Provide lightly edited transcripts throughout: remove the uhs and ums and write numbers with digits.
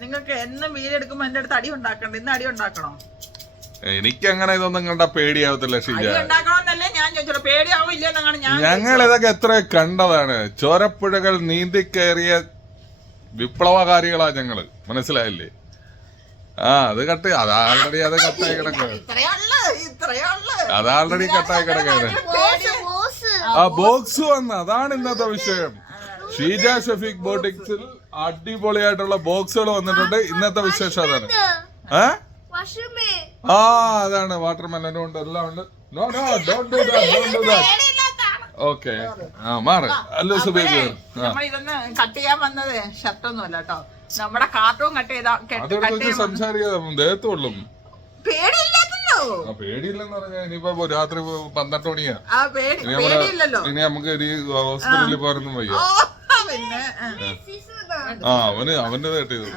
നിങ്ങൾക്ക് എന്നും വീഡിയോ എടുക്കുമ്പോ എന്റെ അടുത്ത് അടി ഉണ്ടാക്കണ്ട. ഇന്ന് അടി ഉണ്ടാക്കണോ? എനിക്ക് അങ്ങനെ ഇതൊന്നും കണ്ട പേടിയാവത്തില്ല ഷീജ. ഉണ്ടാക്കണമെന്നല്ലേ ഞാൻ ചോദിച്ചോളൂ. പേടിയാവും ഇല്ലെന്നാണ് ഞാൻ. ഞങ്ങൾ ഇതൊക്കെ എത്ര കണ്ടതാണ്. ചോരപ്പുഴകൾ നീന്തിക്കയറിയ വിപ്ലവകാരികളാ ഞങ്ങള്, മനസ്സിലായില്ലേ? അത് കട്ട്, അത് ആൾറെഡി അത് കട്ടായി കിടക്കുക. അത് ആൾറെഡി കട്ടായി കിടക്കാണ്. ബോക്സ് വന്ന അതാണ് ഇന്നത്തെ വിഷയം. ഷീജ ഷഫീഖ് ബോട്ടിക്സിൽ അടിപൊളിയായിട്ടുള്ള ബോക്സുകൾ വന്നിട്ടുണ്ട്. ഇന്നത്തെ വിശേഷം അതാണ്. അതാണ് വാട്ടർ മെലനും ഉണ്ട്, എല്ലാം ഉണ്ട്. No no don't do that, don't do that. Okay, മാറ്. അല്ലോ സുബേബി, ഇതൊന്ന് കട്ട് ചെയ്യാൻ വന്നത് ഷർട്ടൊന്നുമല്ല കേട്ടോ. നമ്മുടെ കാർട്ടൂൺ കട്ട് ചെയ്ത സംസാരിക്കാതെ ദേഹത്തുള്ളും പേടിയില്ലല്ലോ. പേടിയില്ലെന്ന് പറഞ്ഞാൽ ഇനിയിപ്പോ രാത്രി 12 മണിയാ. ഇനി നമുക്ക് ഹോസ്പിറ്റലിൽ പോകാനൊന്നും വയ്യ. പിന്നെ അവന്റെ തട്ടിയത്.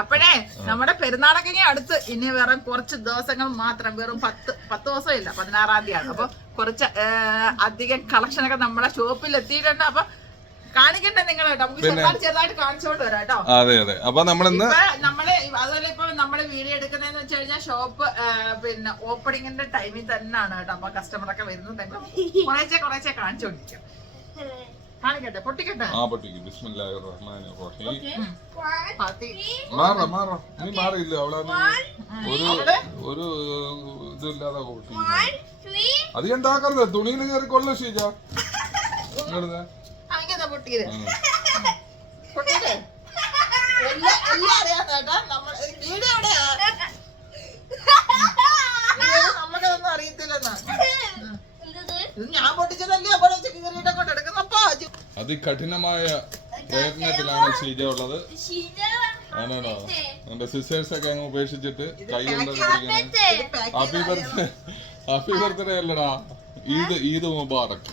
അപ്പോഴേ നമ്മുടെ പെരുന്നാളൊക്കെ ഇനി അടുത്ത്, ഇനി വേറെ കുറച്ച് ദിവസങ്ങൾ മാത്രം, വെറും 10 ദിവസം ഇല്ല, 16-ാം തീയതിയാണ്. അപ്പൊ കുറച്ച് അധികം കളക്ഷനൊക്കെ നമ്മുടെ ഷോപ്പിൽ എത്തിയിട്ടുണ്ട്. അപ്പൊ കാണിക്കണ്ടേ നിങ്ങൾ കേട്ടോ? നമുക്ക് ചെറുതായിട്ട് കാണിച്ചോണ്ട് വരാം കേട്ടോ. അതെ അതെ. അപ്പൊ നമ്മള് അതുപോലെ ഇപ്പൊ നമ്മള് വീഡിയോ എടുക്കുന്നതെന്ന് വെച്ച് കഴിഞ്ഞാൽ ഷോപ്പ് പിന്നെ ഓപ്പണിങ്ങിന്റെ ടൈമിൽ തന്നെയാണ് കേട്ടോ. അപ്പൊ കസ്റ്റമറൊക്കെ വരുന്നത് കുറേശ്ശെ കാണിച്ചോണ്ടിരിക്കാം. കാണിക്കട്ടെ, പൊട്ടിക്കട്ടെ. ബിസ്മില്ലാഹിർ റഹ്മാനിർ റഹീം. മാറാ നീ മാറിയില്ല. അവിടെ ഒരു ഇതില്ലാതെ അത് എന്താക്കരുത്. തുണിയിൽ കയറി കൊള്ള ഷീജ. നമുക്കതൊന്നും അറിയത്തില്ലെന്നാ. ഞാൻ പൊട്ടിച്ചതല്ലേ കൊണ്ട് എടുക്കുന്നപ്പോ. അതികഠിനമായ പ്രയത്നത്തിലാണ് ഷീജ ഉള്ളത്. ആണോ? എന്റെ സിസ്റ്റേഴ്സ് ഒക്കെ അങ്ങ് ഉപേക്ഷിച്ചിട്ട് കൈ കൊണ്ട് ഹാപ്പി ബർത്ത്ഡേ അല്ലടാ. ഈദ് മുബാറക്.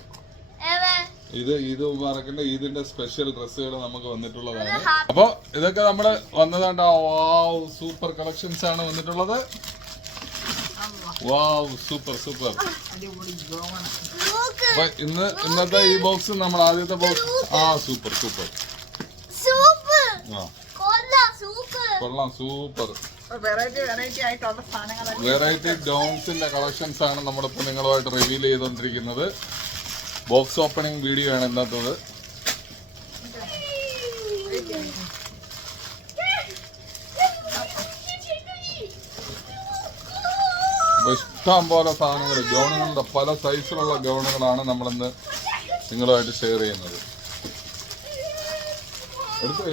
ഈദ് മുബാറക്കിന്റെ ഈദിന്റെ സ്പെഷ്യൽ ഡ്രസ്സുകൾ നമുക്ക് വന്നിട്ടുള്ളതാണ്. അപ്പൊ ഇതൊക്കെ നമ്മള് വന്നതാണ്ട്. വാവ്, സൂപ്പർ കളക്ഷൻസ് ആണ് വന്നിട്ടുള്ളത്. വാവ്, സൂപ്പർ. അപ്പൊ ഇന്നത്തെ ഈ ബോക്സ് നമ്മൾ ആദ്യത്തെ ബോക്സ്. സൂപ്പർ കൊള്ളാം, സൂപ്പർ. വെറൈറ്റി ഡോൺസിന്റെ കളക്ഷൻസ് ആണ് നമ്മളിപ്പോ നിങ്ങളുമായിട്ട് റിവീൽ ചെയ്തോണ്ടിരിക്കുന്നത്. ബോക്സ് ഓപ്പണിംഗ് വീഡിയോ ആണ് ഇന്നത്തത്. ഇഷ്ടം പോലെ സാധനങ്ങൾ, ഗൗണുകളുടെ പല സൈസിലുള്ള ഗൗണുകളാണ് നമ്മളിന്ന് നിങ്ങളുമായിട്ട് ഷെയർ ചെയ്യുന്നത്.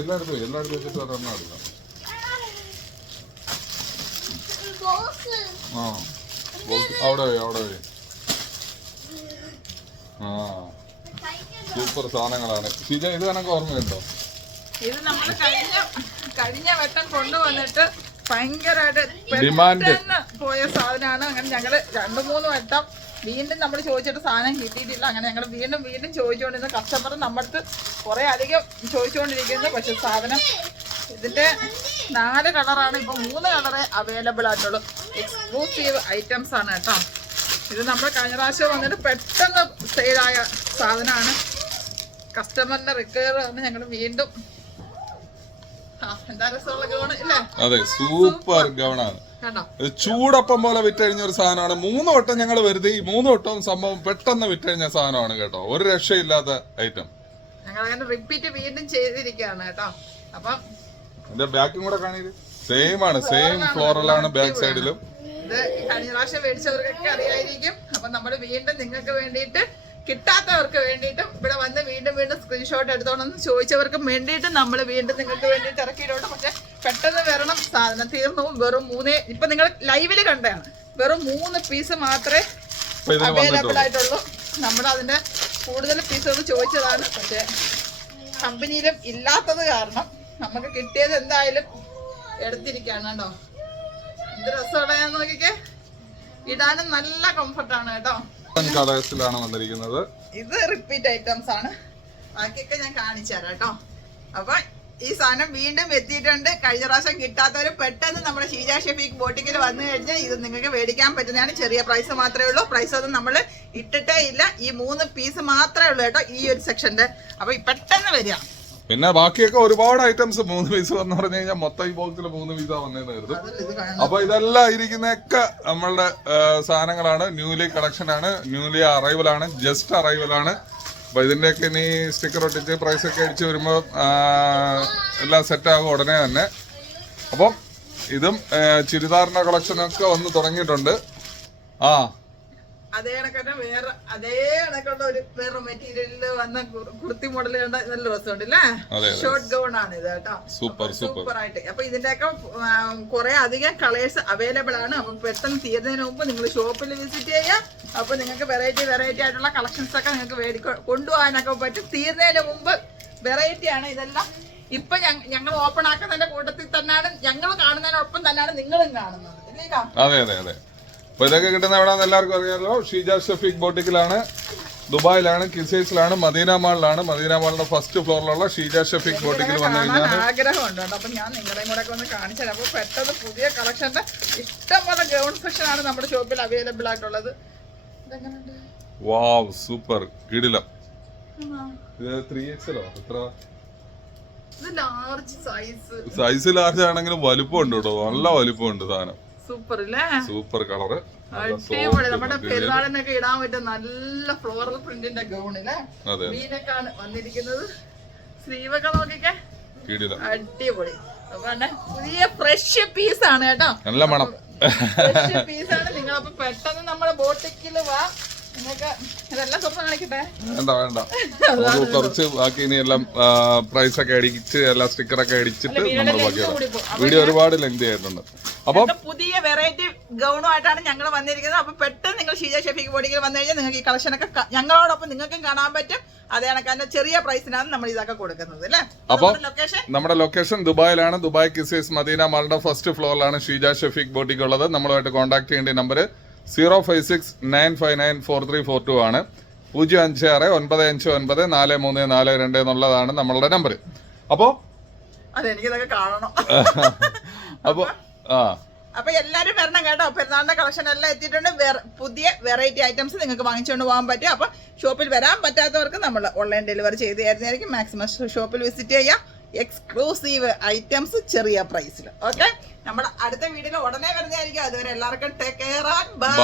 എല്ലായിടത്തും വെച്ചിട്ട് ഒരെണ്ണം എടുക്കാം. അവിടെ സൂപ്പർ സാധനങ്ങളാണ്. ഇത് കണക്ക് ഓർമ്മയുണ്ടോ? ഇത് നമ്മൾ കഴിഞ്ഞ വട്ടം കൊണ്ടുവന്നിട്ട് ഭയങ്കരമായിട്ട് ഡിമാൻഡ് പോയ സാധനമാണ്. അങ്ങനെ ഞങ്ങള് 2-3 വട്ടം വീണ്ടും നമ്മൾ ചോദിച്ചിട്ട് സാധനം കിട്ടിയിട്ടില്ല. അങ്ങനെ ഞങ്ങൾ വീണ്ടും ചോദിച്ചുകൊണ്ടിരുന്ന കസ്റ്റമർ നമ്മുടെ കുറെ അധികം ചോദിച്ചുകൊണ്ടിരിക്കുന്നു. പക്ഷെ സാധനം ഇതിന്റെ 4 കളറാണ്, ഇപ്പൊ 3 കളറേ അവൈലബിൾ ആയിട്ടുള്ളൂ. എക്സ്ക്ലൂസീവ് ഐറ്റംസ് ആണ് കേട്ടോ. ഇത് നമ്മൾ കഴിഞ്ഞ പ്രാവശ്യം വന്നിട്ട് പെട്ടെന്ന് സെയിലായ സാധനമാണ്. കസ്റ്റമറിന്റെ റിക്വയർ ആണ് ഞങ്ങൾ വീണ്ടും. എന്താ രസമുള്ള ഗൗണ് ഇല്ലേ? അതെ, സൂപ്പർ ഗൗണാണ്. ചൂടപ്പം പോലെ വിറ്റഴിഞ്ഞ ഒരു സാധനമാണ്. 3 വട്ടം ഞങ്ങൾ വരുത്. ഈ 3 വട്ടം സംഭവം പെട്ടെന്ന് വിറ്റഴിഞ്ഞ സാധനമാണ് കേട്ടോ. ഒരു രക്ഷയില്ലാത്ത ഐറ്റം. ഞങ്ങൾ അങ്ങനെ റിപ്പീറ്റ് വീണ്ടും ചെയ്തിരിക്കുകയാണ് കേട്ടോ. അപ്പം ബാക്കും കൂടെ കാണിയത് സെയിം ആണ്. സെയിം ഫ്ലോറലാണ് ബാക്ക് സൈഡിലും. ഇത് കഴിഞ്ഞ പ്രാവശ്യം മേടിച്ചവർക്കൊക്കെ അറിയായിരിക്കും. അപ്പൊ നമ്മള് വീണ്ടും നിങ്ങൾക്ക് വേണ്ടിയിട്ട്, കിട്ടാത്തവർക്ക് വേണ്ടിയിട്ടും, ഇവിടെ വന്ന് വീണ്ടും സ്ക്രീൻഷോട്ട് എടുത്തോണെന്ന് ചോദിച്ചവർക്കും വേണ്ടിയിട്ട് നമ്മൾ വീണ്ടും നിങ്ങൾക്ക് വേണ്ടിയിട്ട് ഇറക്കിയിട്ടുണ്ട്. പക്ഷെ പെട്ടെന്ന് വരണം, സാധനം തീർന്നു. വെറും 3, ഇപ്പൊ നിങ്ങൾ ലൈവില് കണ്ടാണ്, വെറും 3 പീസ് മാത്രമേ അവൈലബിൾ ആയിട്ടുള്ളൂ. നമ്മൾ അതിന്റെ കൂടുതൽ പീസുകൾ ചോദിച്ചതാണ്. പക്ഷെ കമ്പനിയിലും ഇല്ലാത്തത് കാരണം നമുക്ക് കിട്ടിയത് എന്തായാലും എടുത്തിരിക്കുകയാണ് കേട്ടോ. എന്ത് രസമുള്ള നോക്കിക്കേ, ഇടാനും നല്ല കംഫർട്ടാണ് കേട്ടോ. കളേഴ്സിലാണ് വന്നിരിക്കുന്നത്. ഇത് റിപ്പീറ്റ് ഐറ്റംസ് ആണ്. ബാക്കിയൊക്കെ ഞാൻ കാണിച്ചു തരാം കേട്ടോ. അപ്പൊ ഈ സാധനം വീണ്ടും എത്തിയിട്ടുണ്ട്. കഴിഞ്ഞ പ്രാവശ്യം കിട്ടാത്തവര് പെട്ടെന്ന് നമ്മുടെ ഷീജ ഷഫീഖ് ബോട്ടിക്കിൽ വന്നു കഴിഞ്ഞാൽ ഇത് നിങ്ങൾക്ക് മേടിക്കാൻ പറ്റുന്നതാണ്. ചെറിയ പ്രൈസ് മാത്രമേ ഉള്ളൂ. പ്രൈസ് ഒന്നും നമ്മൾ ഇട്ടിട്ടേ ഇല്ല. ഈ 3 പീസ് മാത്രമേ ഉള്ളൂ കേട്ടോ ഈ ഒരു സെക്ഷന്റെ. അപ്പൊ പെട്ടെന്ന് വരിക. പിന്നെ ബാക്കിയൊക്കെ ഒരുപാട് ഐറ്റംസ് 3 പീസ് വന്ന് പറഞ്ഞു കഴിഞ്ഞാൽ മൊത്തം ഈ ബോക്സിൽ 3 പീസാ വന്നേന്നായിരുന്നു. അപ്പൊ ഇതെല്ലാം ഇരിക്കുന്നൊക്കെ നമ്മളുടെ സാധനങ്ങളാണ്. ന്യൂലി കളക്ഷൻ ആണ്, ന്യൂലി അറൈവൽ ആണ്, ജസ്റ്റ് അറൈവൽ ആണ്. അപ്പൊ ഇതിന്റെയൊക്കെ ഇനി സ്റ്റിക്കർ ഒട്ടിച്ച് പ്രൈസ് ഒക്കെ അടിച്ച് വരുമ്പോൾ എല്ലാം സെറ്റ് ആകും ഉടനെ തന്നെ. അപ്പം ഇതും ചുരിദാറിന്റെ കളക്ഷനൊക്കെ വന്ന് തുടങ്ങിയിട്ടുണ്ട്. അതേ കണക്കന്നെ അതേ കണക്കുള്ള ഒരു വേറെ മെറ്റീരിയലില് വന്ന കുർത്തി മോഡൽ കണ്ട നല്ല രസമുണ്ട് അല്ലേ? ഷോർട്ട് ഗൗൺ ആണ് ഇത് കേട്ടോ. സൂപ്പർ ആയിട്ട്. അപ്പൊ ഇതിന്റെയൊക്കെ കുറെ അധികം കളേഴ്സ് അവൈലബിൾ ആണ്. അപ്പൊ പെട്ടെന്ന് തീരുന്നതിന് മുമ്പ് നിങ്ങൾ ഷോപ്പിൽ വിസിറ്റ് ചെയ്യാം. അപ്പൊ നിങ്ങൾക്ക് വെറൈറ്റി ആയിട്ടുള്ള കളക്ഷൻസ് ഒക്കെ നിങ്ങൾക്ക് കൊണ്ടുപോകാനൊക്കെ പറ്റും. തീരുന്നതിന് മുമ്പ് വെറൈറ്റി ആണ് ഇതെല്ലാം. ഇപ്പൊ ഞങ്ങൾ ഓപ്പൺ ആക്കുന്നതിന്റെ കൂട്ടത്തിൽ തന്നെയാണ്, ഞങ്ങൾ കാണുന്നതിനൊപ്പം തന്നെയാണ് നിങ്ങളും കാണുന്നത് ഇല്ലേക്കാ? അതെ. അപ്പൊ ഇതൊക്കെ കിട്ടുന്ന എവിടെയാണെന്ന് എല്ലാവർക്കും അറിയാമല്ലോ. ഷീജ ഷഫീഖ് ബോട്ടിക്കിലാണ്, ദുബായിലാണ്, കിസൈസിലാണ്, മദീന മാളിലാണ്. മദീന മാളിന്റെ ഫസ്റ്റ് ഫ്ലോറിലുള്ള ഷീജ ഷഫീഖ് ബോട്ടിക്കിൽ വന്നു കഴിഞ്ഞാൽ ആഗ്രഹമുണ്ട്. അപ്പൊ ഞാൻ നിങ്ങളെയും കൂടെ ഒന്ന് കാണിച്ചു തരാം. അപ്പൊ പെട്ടെന്ന് പുതിയ കളക്ഷന്റെ ഇഷ്ടംപോലെ ഗൗൺ സെക്ഷൻ ആണ് നമ്മുടെ ഷോപ്പിൽ അവൈലബിൾ ആയിട്ടുള്ളത്. വാവ്, സൂപ്പർ കിടിലം. ഇത് 3XL എത്ര? സൈസ് ലാർജ് ആണെങ്കിലും വലിപ്പമുണ്ട് കേട്ടോ, നല്ല വലിപ്പമുണ്ട് സാധനം. സൂപ്പർ കളറ്, അടിപൊളി. നമ്മുടെ പെരുന്നാളിനൊക്കെ ഇടാൻ പറ്റും നല്ല ഫ്ലോറൽ പ്രിന്റിന്റെ ഗൗണില് മീനൊക്കെയാണ് വന്നിരിക്കുന്നത്. സ്ലീവൊക്കെ നോക്കിക്കേ, അടിപൊളി. പുതിയ ഫ്രഷ് പീസ് ആണ് കേട്ടോ, നല്ല മണം. ഫ്രഷ് പീസാണ്. നിങ്ങളപ്പോ പെട്ടെന്ന് നമ്മുടെ ബോട്ടിക്കില് വാ. നിങ്ങൾക്ക് ഇതെല്ലാം തുറന്ന് കാണിക്കട്ടെ? വേണ്ട നമുക്ക് കുറച്ച് ബാക്കി ഇനി എല്ലാം പ്രൈസ് ഒക്കെ അടിച്ച് എല്ലാം സ്റ്റിക്കറൊക്കെ അടിച്ചിട്ട് നമ്മൾ ബാക്കിയാണ്. വീഡിയോ ഒരുപാട് ലെങ്തി ആയിട്ടുണ്ട്. അപ്പൊ പുതിയ വെറൈറ്റി ഗൗണുമായിട്ടാണ് ഞങ്ങൾ വന്നിരിക്കുന്നത്. അപ്പൊ പെട്ടെന്ന് നിങ്ങൾ ഷീജ ഷഫീഖ് ബോട്ടിക്കിൽ വന്നു കഴിഞ്ഞാൽ നിങ്ങൾക്ക് ഈ കളക്ഷനൊക്കെ ഞങ്ങളോടൊപ്പം നിങ്ങൾക്കും കാണാൻ പറ്റും. അതേ കണക്കാന്റെ ചെറിയ പ്രൈസിനാണ് നമ്മൾ ഇതൊക്കെ കൊടുക്കുന്നത് അല്ലേ? അപ്പൊ നമ്മുടെ ലൊക്കേഷൻ ദുബായിലാണ്. ദുബായ് കിസൈസ് മദീന മാളിന്റെ ഫസ്റ്റ് ഫ്ലോറിലാണ് ഷീജ ഷഫീഖ് ബോട്ടിക് ഉള്ളത്. നമ്മളുമായിട്ട് കോൺടാക്ട് ചെയ്യേണ്ട നമ്പർ 056-959-4342 ആണ്. 056-959-4342 എന്നുള്ളതാണ് നമ്മളുടെ നമ്പർ. അപ്പോ അതെനിക്കിതൊക്കെ കാണണം. അപ്പൊ എല്ലാരും വരണം കേട്ടോ. പെരുന്നാളിന്റെ കളക്ഷൻ എല്ലാം എത്തിയിട്ടുണ്ട്. പുതിയ വെറൈറ്റി ഐറ്റംസ് നിങ്ങൾക്ക് വാങ്ങിച്ചുകൊണ്ട് പോകാൻ പറ്റും. അപ്പൊ ഷോപ്പിൽ വരാൻ പറ്റാത്തവർക്ക് നമ്മൾ ഓൺലൈൻ ഡെലിവറി ചെയ്ത് തരുന്നതായിരിക്കും. മാക്സിമം ഷോപ്പിൽ വിസിറ്റ് ചെയ്യാം. എക്സ്ക്ലൂസീവ് ഐറ്റംസ് ചെറിയ പ്രൈസിൽ. ഓക്കെ, നമ്മുടെ അടുത്ത വീഡിയോയിൽ ഉടനെ വരുന്നതായിരിക്കും. അതുവരെ എല്ലാവർക്കും ടേക്ക് കെയർ ആൻഡ് ബൈ.